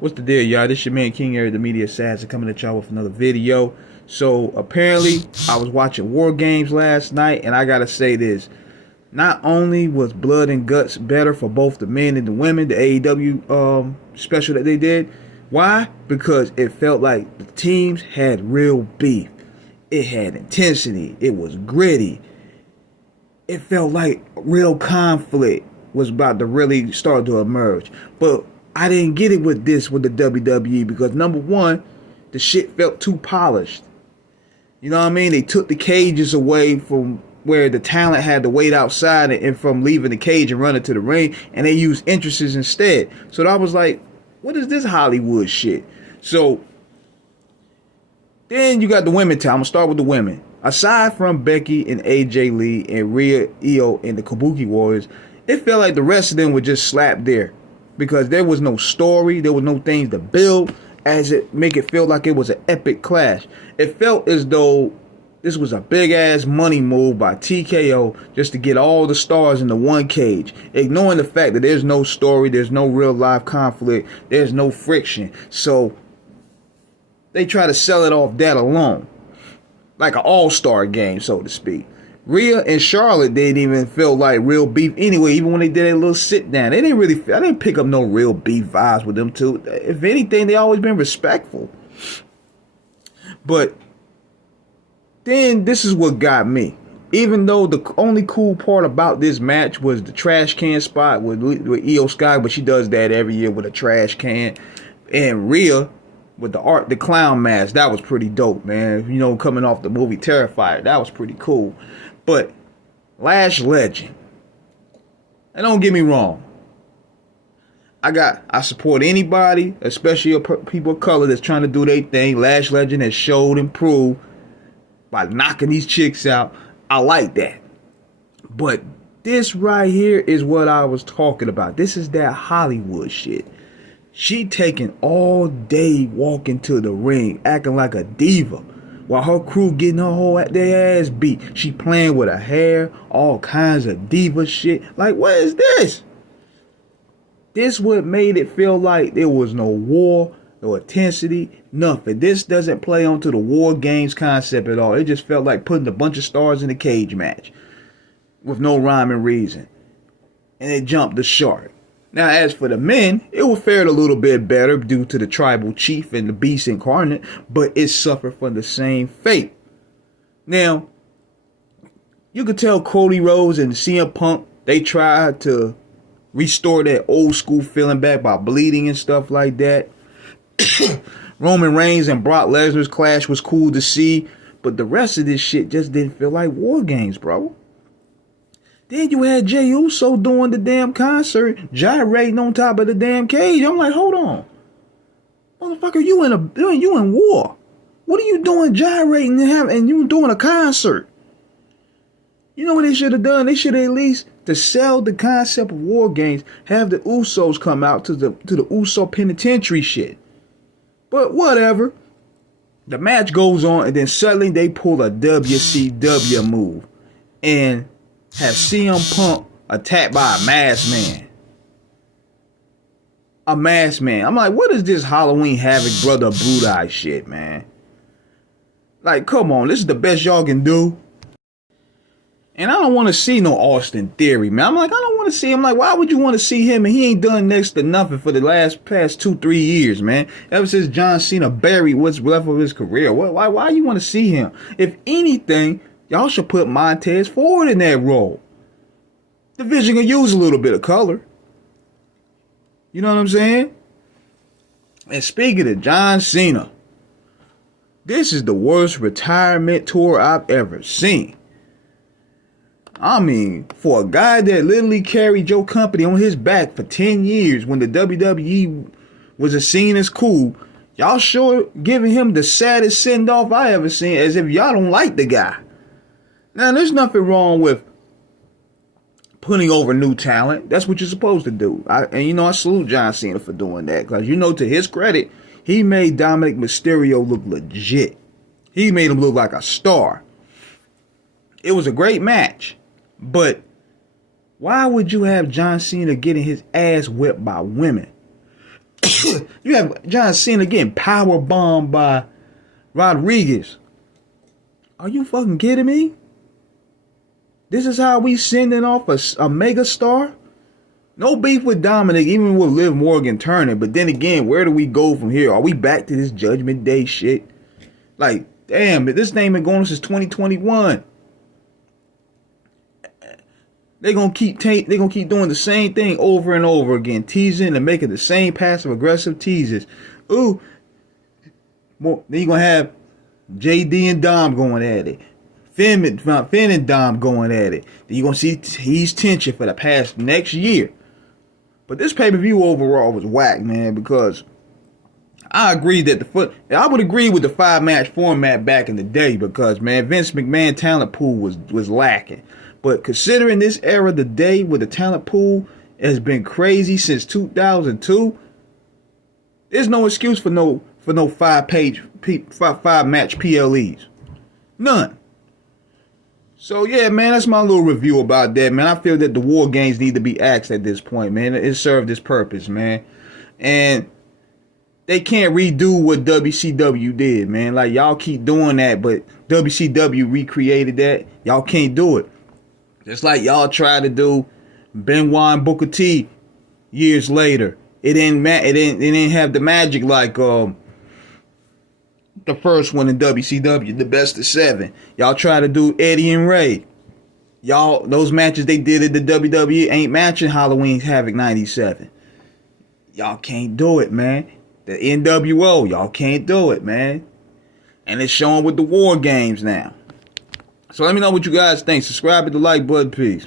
What's the deal, y'all? This your man King Eric, the media assassin, coming at y'all with another video. So apparently, I was watching War Games last night, and I gotta say this: not only was Blood and Guts better for both the men and the women, the AEW special that they did. Why? Because it felt like the teams had real beef. It had intensity. It was gritty. It felt like real conflict was about to really start to emerge. But I didn't get it with the WWE because number one, the shit felt too polished. You know what I mean? They took the cages away from where the talent had to wait outside and from leaving the cage and running to the ring, and they used entrances instead. So I was like, what is this Hollywood shit? So then you got the women time. I'm gonna start with the women. Aside from Becky and AJ Lee and Rhea, Io, and the Kabuki Warriors, it felt like the rest of them were just slapped there because there was no story, there was no things to build as it make it feel like it was an epic clash. It felt as though this was a big ass money move by TKO just to get all the stars into one cage, ignoring the fact that there's no story, there's no real life conflict, there's no friction. So they try to sell it off that alone, like an all-star game, so to speak. Rhea and Charlotte didn't even feel like real beef anyway. Even when they did a little sit down, I didn't pick up no real beef vibes with them two. If anything, they always been respectful. But then this is what got me. Even though the only cool part about this match was the trash can spot with Io Sky, but she does that every year with a trash can, and Rhea with the clown mask, that was pretty dope, man. You know, coming off the movie Terrifier, that was pretty cool. But Lash Legend, and don't get me wrong, I support anybody, especially people of color that's trying to do their thing. Lash Legend has showed and proved by knocking these chicks out. I like that. But this right here is what I was talking about. This is that Hollywood shit. She taking all day walking to the ring, acting like a diva, while her crew getting their ass beat. She playing with her hair, all kinds of diva shit. Like, what is this? This what made it feel like there was no war, no intensity, nothing. This doesn't play onto the War Games concept at all. It just felt like putting a bunch of stars in a cage match with no rhyme and reason. And it jumped the shark. Now, as for the men, it was fared a little bit better due to the tribal chief and the beast incarnate, but it suffered from the same fate. Now, you could tell Cody Rhodes and CM Punk, they tried to restore that old school feeling back by bleeding and stuff like that. Roman Reigns and Brock Lesnar's clash was cool to see, but the rest of this shit just didn't feel like War Games, bro. Then you had Jey Uso doing the damn concert, gyrating on top of the damn cage. I'm like, hold on, motherfucker, you in war? What are you doing gyrating and you doing a concert? You know what they should have done? They should have at least, to sell the concept of War Games, have the Usos come out to the Uso penitentiary shit. But whatever. The match goes on, and then suddenly they pull a WCW move and have CM Punk attacked by a masked man. A masked man. I'm like, what is this Halloween Havoc Brother Blue Eye shit, man? Like, come on, this is the best y'all can do. And I don't want to see no Austin Theory, man. I'm like, I don't want to see him. Like, why would you want to see him? And he ain't done next to nothing for the past 2-3 years, man. Ever since John Cena buried what's left of his career. Why you want to see him? If anything, y'all should put Montez Ford in that role. The Division can use a little bit of color. You know what I'm saying? And speaking of John Cena, this is the worst retirement tour I've ever seen. I mean, for a guy that literally carried your company on his back for 10 years when the WWE was seen as cool, y'all sure giving him the saddest send-off I ever seen, as if y'all don't like the guy. Now, there's nothing wrong with putting over new talent. That's what you're supposed to do. And I salute John Cena for doing that, because to his credit, he made Dominic Mysterio look legit. He made him look like a star. It was a great match. But why would you have John Cena getting his ass whipped by women? You have John Cena getting power bombed by Rodriguez. Are you fucking kidding me? This is how we sending off a mega star? No beef with Dominic, even with Liv Morgan turning. But then again, where do we go from here? Are we back to this Judgment Day shit? Like, damn, this thing been going on since 2021. They're gonna keep doing the same thing over and over again, teasing and making the same passive aggressive teases. Ooh, well, then you're gonna have JD and Dom going at it. Finn and Dom going at it. Then you're gonna see tease tension for the past next year. But this pay-per-view overall was whack, man, because I agree that I would agree with the 5-match format back in the day because, man, Vince McMahon talent pool was lacking. But considering this era today with the talent pool has been crazy since 2002, there's no excuse for no 5-match PLEs. None. So yeah, man, that's my little review about that, man. I feel that the War Games need to be axed at this point, man. It served its purpose, man. And they can't redo what WCW did, man. Like, y'all keep doing that, but WCW recreated that. Y'all can't do it. Just like y'all tried to do Benoit and Booker T years later. It didn't have the magic like the first one in WCW, the best of 7. Y'all try to do Eddie and Ray. Y'all, those matches they did at the WWE ain't matching Halloween Havoc 97. Y'all can't do it, man. The NWO, y'all can't do it, man. And it's showing with the War Games now. So let me know what you guys think. Subscribe, hit the like button, peace.